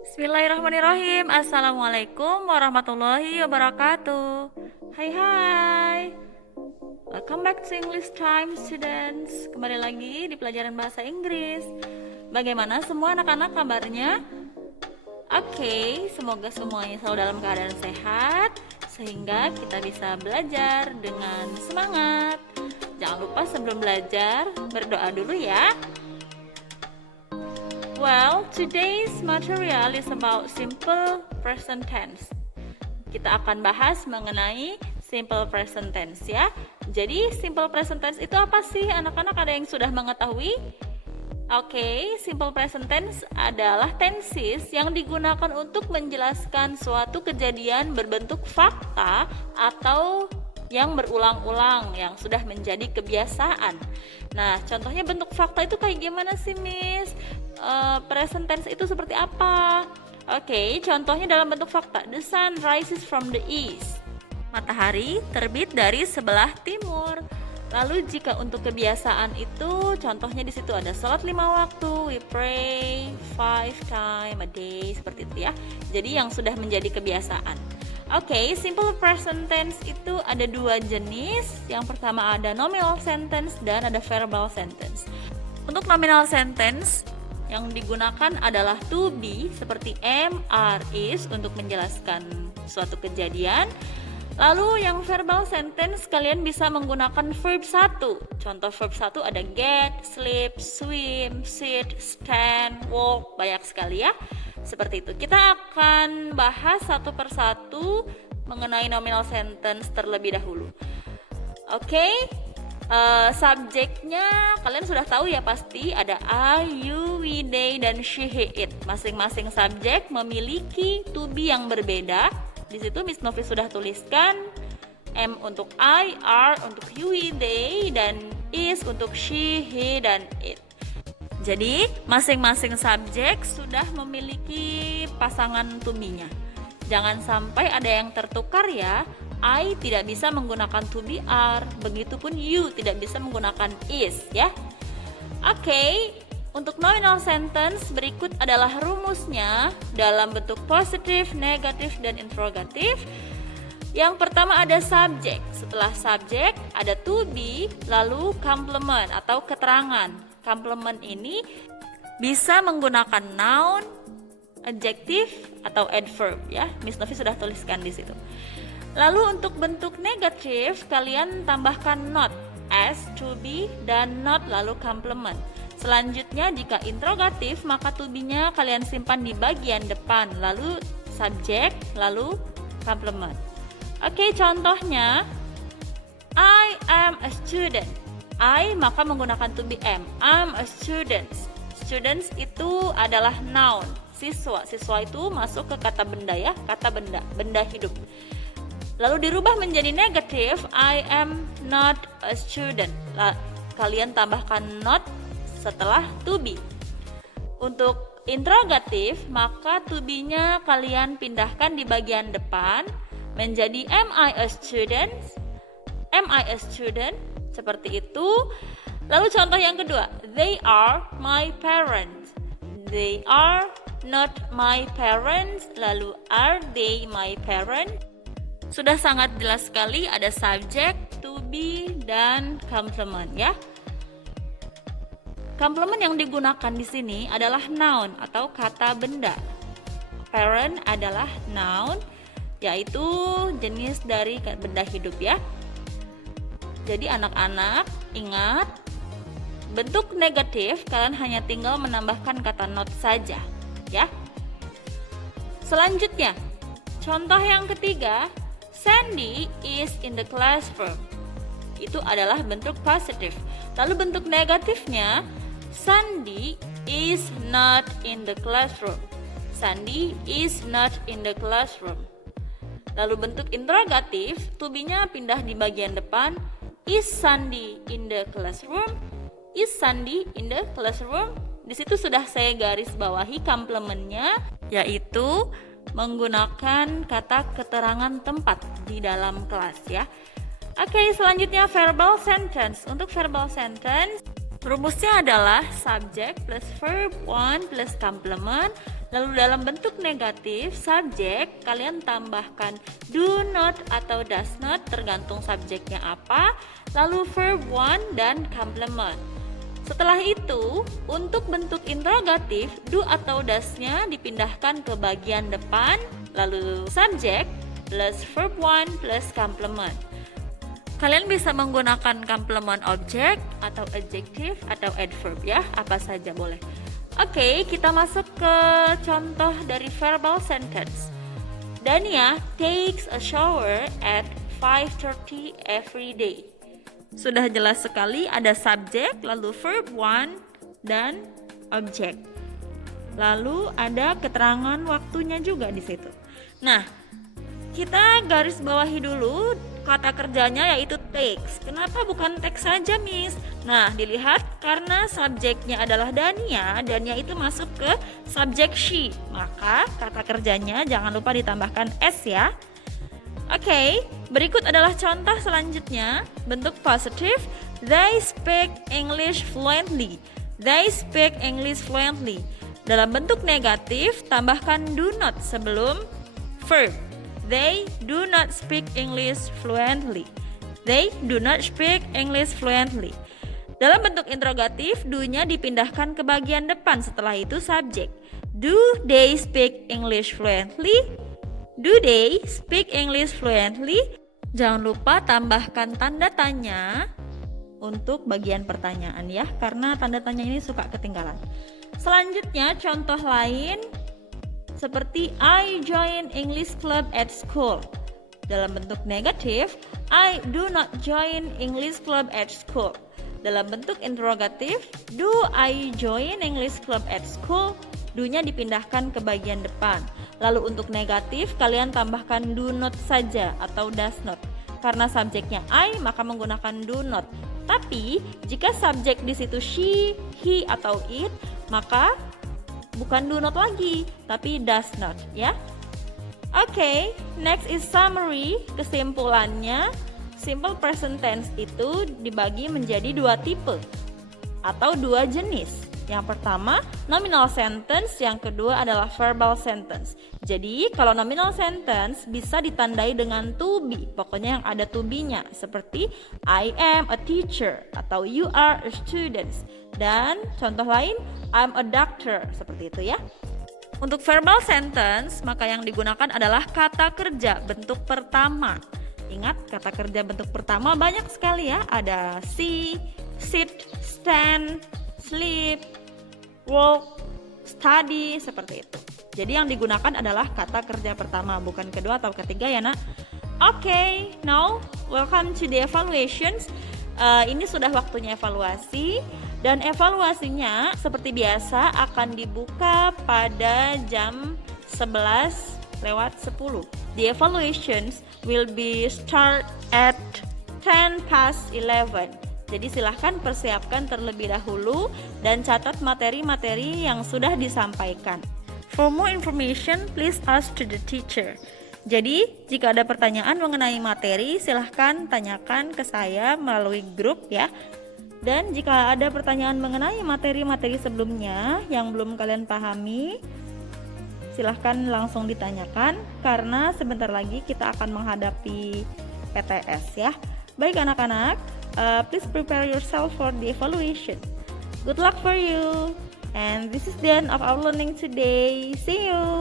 Bismillahirrahmanirrahim. Assalamualaikum warahmatullahi wabarakatuh. Hai. Welcome back to English Time, students. Kembali lagi di pelajaran bahasa Inggris. Bagaimana semua anak-anak kabarnya? Oke, semoga semuanya selalu dalam keadaan sehat sehingga kita bisa belajar dengan semangat. Jangan lupa sebelum belajar berdoa dulu ya. Well, today's material is about simple present tense. Kita akan bahas mengenai simple present tense ya. Jadi, simple present tense itu apa sih? Anak-anak ada yang sudah mengetahui? Oke, simple present tense adalah tenses yang digunakan untuk menjelaskan suatu kejadian berbentuk fakta atau yang berulang-ulang, yang sudah menjadi kebiasaan. Nah, contohnya bentuk fakta itu kayak gimana sih, Miss? Present tense itu seperti apa? Oke, contohnya dalam bentuk fakta. The sun rises from the east. Matahari terbit dari sebelah timur. Lalu jika untuk kebiasaan itu, contohnya di situ ada sholat 5 waktu, we pray 5 times a day, seperti itu ya. Jadi yang sudah menjadi kebiasaan. Oke, simple present tense itu ada dua jenis. Yang pertama ada nominal sentence dan ada verbal sentence. Untuk nominal sentence yang digunakan adalah to be seperti am, are, is untuk menjelaskan suatu kejadian. Lalu yang verbal sentence kalian bisa menggunakan verb 1. Contoh verb 1 ada get, sleep, swim, sit, stand, walk, banyak sekali ya. Seperti itu. Kita akan bahas satu persatu mengenai nominal sentence terlebih dahulu. Oke. Subjeknya kalian sudah tahu ya, pasti ada I, you, we, they, dan she, he, it. Masing-masing subjek memiliki to be yang berbeda. Di situ Miss Novi sudah tuliskan M untuk I, R untuk you, we, they, dan is untuk she, he, dan it. Jadi masing-masing subjek sudah memiliki pasangan to be-nya. Jangan sampai ada yang tertukar ya. I tidak bisa menggunakan to be are, begitupun you tidak bisa menggunakan is ya. Oke, untuk nominal sentence berikut adalah rumusnya dalam bentuk positif, negatif, dan interrogatif. Yang pertama ada subjek. Setelah subjek ada to be, lalu complement atau keterangan. Complement ini bisa menggunakan noun, adjective, atau adverb ya. Miss Novi sudah tuliskan di situ. Lalu untuk bentuk negatif kalian tambahkan not, as, to be, dan not lalu complement. Selanjutnya jika interrogatif maka to be-nya kalian simpan di bagian depan, lalu subjek, lalu complement. Oke, contohnya I am a student. I maka menggunakan to be am. I'm a student. Students itu adalah noun, siswa. Siswa itu masuk ke kata benda ya, kata benda, benda hidup. Lalu dirubah menjadi negatif, I am not a student. Kalian tambahkan not setelah to be. Untuk interrogatif, maka to be-nya kalian pindahkan di bagian depan menjadi am I a student? Am I a student? Seperti itu. Lalu contoh yang kedua, they are my parents. They are not my parents. Lalu are they my parents? Sudah sangat jelas sekali ada subjek, to be, dan complement ya. Complement yang digunakan di sini adalah noun atau kata benda. Parent adalah noun, yaitu jenis dari benda hidup ya. Jadi anak-anak ingat, bentuk negatif kalian hanya tinggal menambahkan kata not saja ya. Selanjutnya, contoh yang ketiga, Sandy is in the classroom. Itu adalah bentuk positif. Lalu bentuk negatifnya, Sandy is not in the classroom. Sandy is not in the classroom. Lalu bentuk interrogatif, to be-nya pindah di bagian depan. Is Sandy in the classroom? Is Sandy in the classroom? Di situ sudah saya garis bawahi complement-nya, yaitu menggunakan kata keterangan tempat di dalam kelas ya. Oke, selanjutnya verbal sentence. Untuk verbal sentence, rumusnya adalah subject plus verb 1 plus complement Lalu dalam bentuk negatif, subjek kalian tambahkan do not atau does not tergantung subjeknya apa, lalu verb one dan complement. Setelah itu, untuk bentuk interrogatif, do atau does-nya dipindahkan ke bagian depan, lalu subjek plus verb one plus complement. Kalian bisa menggunakan complement object atau adjective atau adverb ya, apa saja boleh. Oke, kita masuk ke contoh dari verbal sentence. Dania takes a shower at 5:30 every day. Sudah jelas sekali, ada subjek, lalu verb one dan object. Lalu ada keterangan waktunya juga di situ. Nah, kita garis bawahi dulu kata kerjanya yaitu takes. Kenapa bukan take saja, Miss? Nah, dilihat karena subjeknya adalah Dania itu masuk ke subjek she. Maka kata kerjanya jangan lupa ditambahkan s ya. Oke, berikut adalah contoh selanjutnya. Bentuk positif, they speak English fluently. They speak English fluently. Dalam bentuk negatif, tambahkan do not sebelum verb. They do not speak English fluently. They do not speak English fluently. Dalam bentuk interrogatif, do-nya dipindahkan ke bagian depan, setelah itu subjek. Do they speak English fluently? Do they speak English fluently? Jangan lupa tambahkan tanda tanya untuk bagian pertanyaan ya, karena tanda tanya ini suka ketinggalan. Selanjutnya contoh lain seperti I join English club at school. Dalam bentuk negatif, I do not join English club at school. Dalam bentuk interrogatif, do I join English club at school? Do-nya dipindahkan ke bagian depan. Lalu untuk negatif, kalian tambahkan do not saja atau does not. Karena subjeknya I, maka menggunakan do not. Tapi jika subjek di situ she, he atau it, maka bukan do not lagi, tapi does not ya. Oke, next is summary. Kesimpulannya, simple present tense itu dibagi menjadi dua tipe atau dua jenis. Yang pertama, nominal sentence, yang kedua adalah verbal sentence. Jadi, kalau nominal sentence bisa ditandai dengan to be, pokoknya yang ada to be-nya, seperti I am a teacher atau you are a student. Dan contoh lain, I'm a doctor, seperti itu ya. Untuk verbal sentence, maka yang digunakan adalah kata kerja bentuk pertama. Ingat, kata kerja bentuk pertama banyak sekali ya. Ada see, sit, stand, sleep, walk, study, seperti itu. Jadi yang digunakan adalah kata kerja pertama, bukan kedua atau ketiga ya nak. Oke, now welcome to the evaluations. Ini sudah waktunya evaluasi. Dan evaluasinya seperti biasa akan dibuka pada jam 11:10. The evaluations will be start at 10:11. Jadi silahkan persiapkan terlebih dahulu dan catat materi-materi yang sudah disampaikan. For more information, please ask to the teacher. Jadi jika ada pertanyaan mengenai materi, silahkan tanyakan ke saya melalui grup ya. Dan jika ada pertanyaan mengenai materi-materi sebelumnya yang belum kalian pahami, silahkan langsung ditanyakan karena sebentar lagi kita akan menghadapi PTS ya. Baik anak-anak, please prepare yourself for the evaluation. Good luck for you. And this is the end of our learning today. See you.